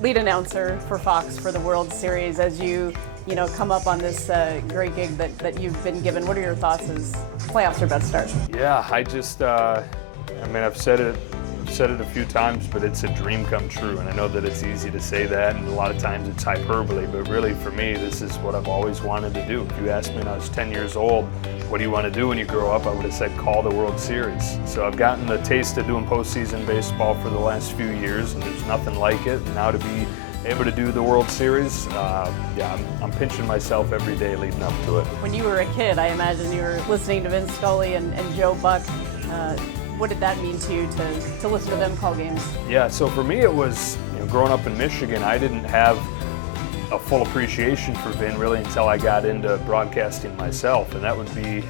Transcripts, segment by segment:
Lead announcer for Fox for the World Series as you come up on this great gig that you've been given. What are your thoughts as playoffs are about to start? Yeah, I've said it a few times, but it's a dream come true. And I know that it's easy to say that, and a lot of times it's hyperbole, but really for me, this is what I've always wanted to do. If you asked me when I was 10 years old, what do you want to do when you grow up? I would have said call the World Series. So I've gotten the taste of doing postseason baseball for the last few years, and there's nothing like it. And now to be able to do the World Series, I'm pinching myself every day leading up to it. When you were a kid, I imagine you were listening to Vin Scully and Joe Buck. What did that mean to you to listen to them call games? Yeah, so for me it was, growing up in Michigan, I didn't have a full appreciation for Vin really until I got into broadcasting myself, and that would be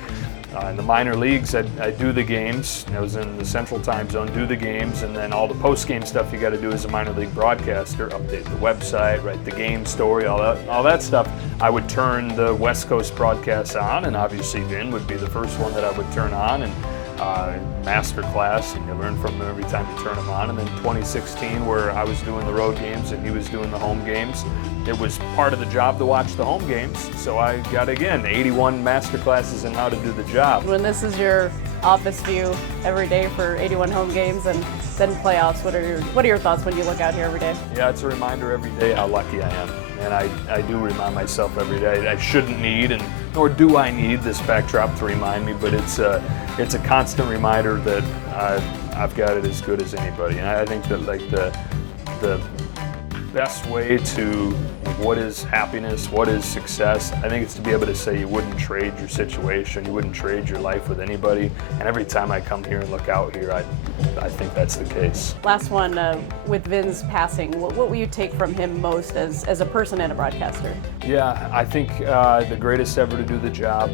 in the minor leagues. I'd do the games. I was in the Central Time Zone, do the games, and then all the post-game stuff you got to do as a minor league broadcaster, update the website, write the game story, all that stuff. I would turn the West Coast broadcasts on, and obviously Vin would be the first one that I would turn on, and master class, and you learn from him every time you turn them on. And then 2016, where I was doing the road games and he was doing the home games, it was part of the job to watch the home games, so I got, again, 81 master classes in how to do the job. When this is your office view every day for 81 home games and then playoffs, what are your thoughts when you look out here every day? Yeah, it's a reminder every day how lucky I am. And I do remind myself every day. I shouldn't need, and nor do I need, this backdrop to remind me, but it's a constant reminder that I've got it as good as anybody. And I think that the best way to what is happiness, what is success, I think it's to be able to say you wouldn't trade your situation, you wouldn't trade your life with anybody. And every time I come here and look out here, I think that's the case. Last one, with Vin's passing, what will you take from him most as a person and a broadcaster? Yeah, I think the greatest ever to do the job.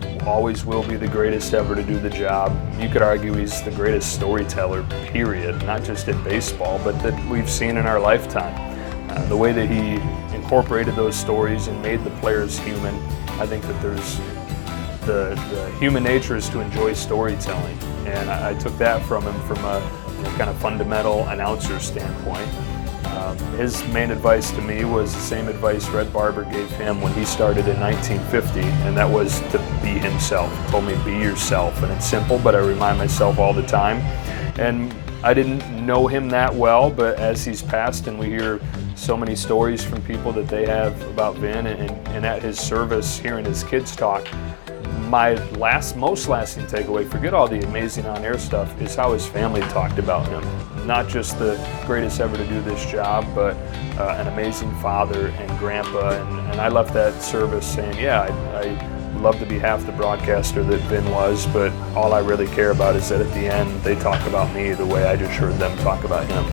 He always will be the greatest ever to do the job. You could argue he's the greatest storyteller, period, not just in baseball, but that we've seen in our lifetime. The way that he incorporated those stories and made the players human, I think that there's the human nature is to enjoy storytelling. And I took that from him from a kind of fundamental announcer standpoint. His main advice to me was the same advice Red Barber gave him when he started in 1950, and that was to be himself. He told me, be yourself. And it's simple, but I remind myself all the time. And I didn't know him that well, but as he's passed and we hear so many stories from people that they have about Vin and at his service, hearing his kids talk, my most lasting takeaway, forget all the amazing on-air stuff, is how his family talked about him. Not just the greatest ever to do this job, but an amazing father and grandpa. And I left that service saying, yeah, I love to be half the broadcaster that Vin was, but all I really care about is that at the end they talk about me the way I just heard them talk about him.